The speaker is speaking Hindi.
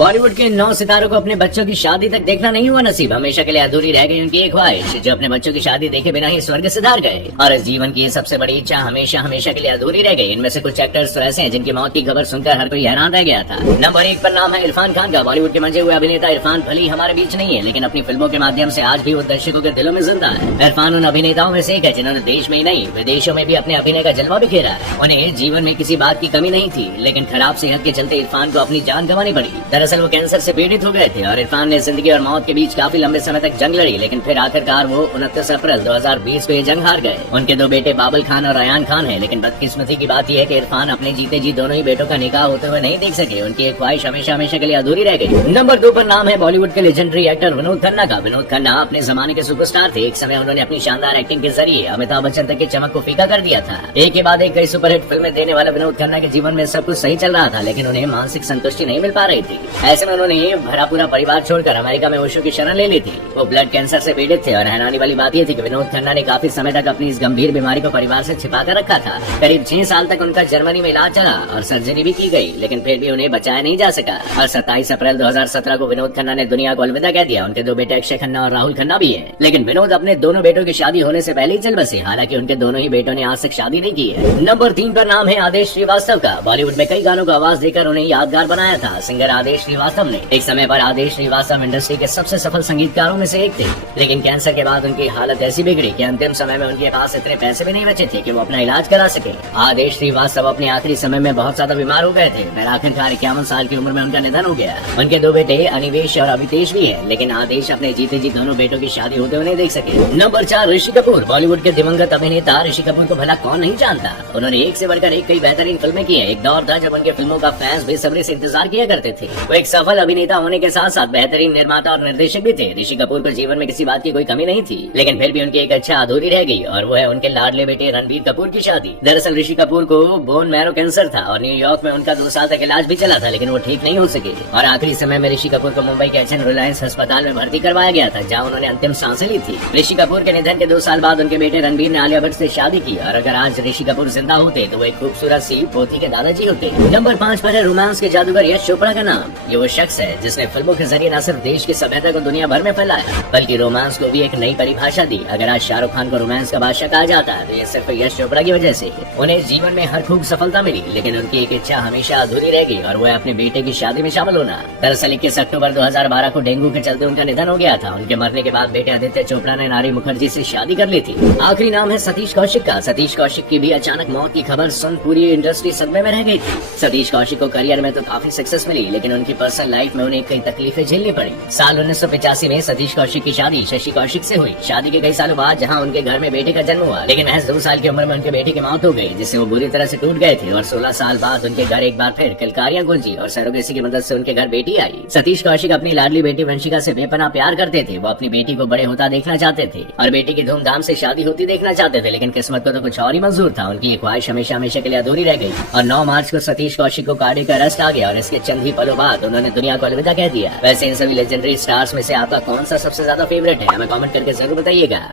बॉलीवुड के 9 सितारों को अपने बच्चों की शादी तक देखना नहीं हुआ नसीब। हमेशा के लिए अधूरी रह गई उनकी एक ख्वाहिश, जो अपने बच्चों की शादी देखे बिना ही स्वर्ग सिधार गए। और इस जीवन की सबसे बड़ी इच्छा हमेशा हमेशा के लिए अधूरी रह गई। इनमें से कुछ एक्टर्स तो ऐसे हैं जिनकी मौत की खबर सुनकर हर कोई हैरान रह गया था। नंबर 1 पर नाम है इरफान खान का। बॉलीवुड के मंजे हुए अभिनेता इरफान भले ही हमारे बीच नहीं है, लेकिन अपनी फिल्मों के माध्यम से आज भी वो दर्शकों के दिलों में जिंदा है। इरफान उन अभिनेताओं में से एक है जिन्होंने देश में ही नहीं विदेशों में भी अपने अभिनय का जलवा बिखेरा है। उन्हें जीवन में किसी बात की कमी नहीं थी, लेकिन खराब सेहत के चलते इरफान को अपनी जान गंवानी पड़ी। दरअसल वो कैंसर से पीड़ित हो गए थे और इरफान ने जिंदगी और मौत के बीच काफी लंबे समय तक जंग लड़ी, लेकिन फिर आखिरकार वो 29 अप्रैल 2020 को ये जंग हार गए। उनके 2 बेटे बाबुल खान और अयान खान हैं, लेकिन बदकिस्मती की बात यह है कि इरफान अपने जीते जी दोनों ही बेटों का निकाह होते हुए नहीं देख सके। उनकी एक ख्वाहिश हमेशा हमेशा के लिए अधूरी रह गई। नंबर 2 पर नाम है बॉलीवुड के लेजेंडरी एक्टर विनोद खन्ना का। विनोद खन्ना अपने जमाने के सुपरस्टार थे। एक समय उन्होंने अपनी शानदार एक्टिंग के जरिए अमिताभ बच्चन तक की चमक को फीका कर दिया था। एक के बाद एक कई सुपरहिट फिल्में देने वाले विनोद खन्ना के जीवन में सब कुछ सही चल रहा था, लेकिन उन्हें मानसिक संतुष्टि नहीं मिल पा रही थी। ऐसे में उन्होंने भरा पूरा परिवार छोड़कर अमेरिका में ओशो की शरण ले ली थी। वो ब्लड कैंसर से पीड़ित थे और हैरानी वाली बात यह थी कि विनोद खन्ना ने काफी समय तक अपनी इस गंभीर बीमारी को परिवार से छिपा कर रखा था। करीब 6 साल तक उनका जर्मनी में इलाज चला और सर्जरी भी की गई, लेकिन फिर भी उन्हें बचाया नहीं जा सका। और 27 अप्रैल 2017 को विनोद खन्ना ने दुनिया को अलविदा कह दिया। उनके 2 बेटे अक्षय खन्ना और राहुल खन्ना भी है, लेकिन विनोद अपने दोनों बेटों की शादी होने से पहले ही चल बसे। हालांकि उनके दोनों ही बेटों ने आज तक शादी नहीं की है। नंबर 3 पर नाम है आदेश श्रीवास्तव का। बॉलीवुड में कई गानों को आवाज देकर उन्हें यादगार बनाया था सिंगर आदेश श्रीवास्तव ने। एक समय पर आदेश श्रीवास्तव इंडस्ट्री के सबसे सफल संगीतकारों में से एक थे, लेकिन कैंसर के बाद उनकी हालत ऐसी बिगड़ी कि अंतिम समय में उनके पास इतने पैसे भी नहीं बचे थे कि वो अपना इलाज करा सके। आदेश श्रीवास्तव अपने आखिरी समय में बहुत ज्यादा बीमार हो गए थे। फिर आखिरकार 51 साल की उम्र में उनका निधन हो गया। उनके 2 बेटे अनिवेश और अभितेश भी है, लेकिन आदेश अपने जीते जी दोनों बेटों की शादी होते हुए नहीं देख सके। नंबर 4 ऋषि कपूर। बॉलीवुड के दिवंगत अभिनेता ऋषि कपूर को भला कौन नहीं जानता। उन्होंने एक से बढ़कर एक कई बेहतरीन फिल्में की हैं। एक दौर था जब उनके फिल्मों का फैंस बेसब्री से इंतजार किया करते थे। वो एक सफल अभिनेता होने के साथ साथ बेहतरीन निर्माता और निर्देशक भी थे। ऋषि कपूर को जीवन में किसी बात की कोई कमी नहीं थी, लेकिन फिर भी उनकी एक अच्छा अधूरी रह गई, और वो है उनके लाडले बेटे रणबीर कपूर की शादी। दरअसल ऋषि कपूर को बोन मैरो कैंसर था और न्यूयॉर्क में उनका 2 साल तक इलाज भी चला था, लेकिन वो ठीक नहीं हो सके। और आखिरी समय में ऋषि कपूर को मुंबई के एचएन रिलायंस अस्पताल में भर्ती करवाया गया था, जहाँ उन्होंने अंतिम सांसें ली थी। ऋषि कपूर के निधन के 2 साल बाद उनके बेटे रणबीर ने आलिया भट्ट से शादी की, और अगर आज ऋषि कपूर जिंदा होते तो वो एक खूबसूरत सी पोती के दादाजी होते। नंबर 5 पर है रोमांस के जादूगर यश चोपड़ा का नाम। ये वो शख्स है जिसने फिल्मों के जरिए न सिर्फ देश की सभ्यता को दुनिया भर में फैलाया, बल्कि रोमांस को भी एक नई परिभाषा दी। अगर आज शाहरुख खान को रोमांस का बादशाह कहा जाता है तो ये सिर्फ यश चोपड़ा की वजह से। उन्हें जीवन में हर खूब सफलता मिली, लेकिन उनकी एक इच्छा हमेशा अधूरी रह गई, और वो है अपने बेटे की शादी में शामिल होना। दरअसल 21 अक्टूबर 2012 को डेंगू के चलते उनका निधन हो गया था। उनके मरने के बाद बेटे आदित्य चोपड़ा ने नारी मुखर्जी से शादी कर ली थी। आखिरी नाम है सतीश कौशिक का। सतीश कौशिक की भी अचानक मौत की खबर सुन पूरी इंडस्ट्री सदमे में रह गई थी। सतीश कौशिक को करियर में तो काफी सक्सेस मिली, लेकिन उनकी पर्सनल लाइफ में उन्हें कई तकलीफें झेलनी पड़ी। साल 1985 में सतीश कौशिक की शादी शशि कौशिक से हुई। शादी के कई सालों बाद जहां उनके घर में बेटे का जन्म हुआ, लेकिन महज 2 साल की उम्र में उनके बेटे की मौत हो गई, जिससे वो बुरी तरह से टूट गए थे। और 16 साल बाद उनके घर एक बार फिर किलकारियां गूंजी और सरोगेसी की मदद से उनके घर बेटी आई। सतीश कौशिक अपनी लाडली बेटी वंशिका से बेपनाह प्यार करते थे। वो अपनी बेटी को बड़े होता देखना चाहते थे और बेटी की धूमधाम से शादी होती देखना चाहते थे, लेकिन किस्मत को तो कुछ और ही मंजूर था। उनकी ख्वाहिश हमेशा हमेशा के लिए अधूरी रह गई। और 9 मार्च को सतीश कौशिक को कार्डियक अरेस्ट आ गया और इसके चंद ही पलों बाद उन्होंने दुनिया को अलविदा कह दिया। वैसे इन सभी लेजेंडरी स्टार्स में से आपका कौन सा सबसे ज्यादा फेवरेट है, हमें कमेंट करके जरूर बताइएगा।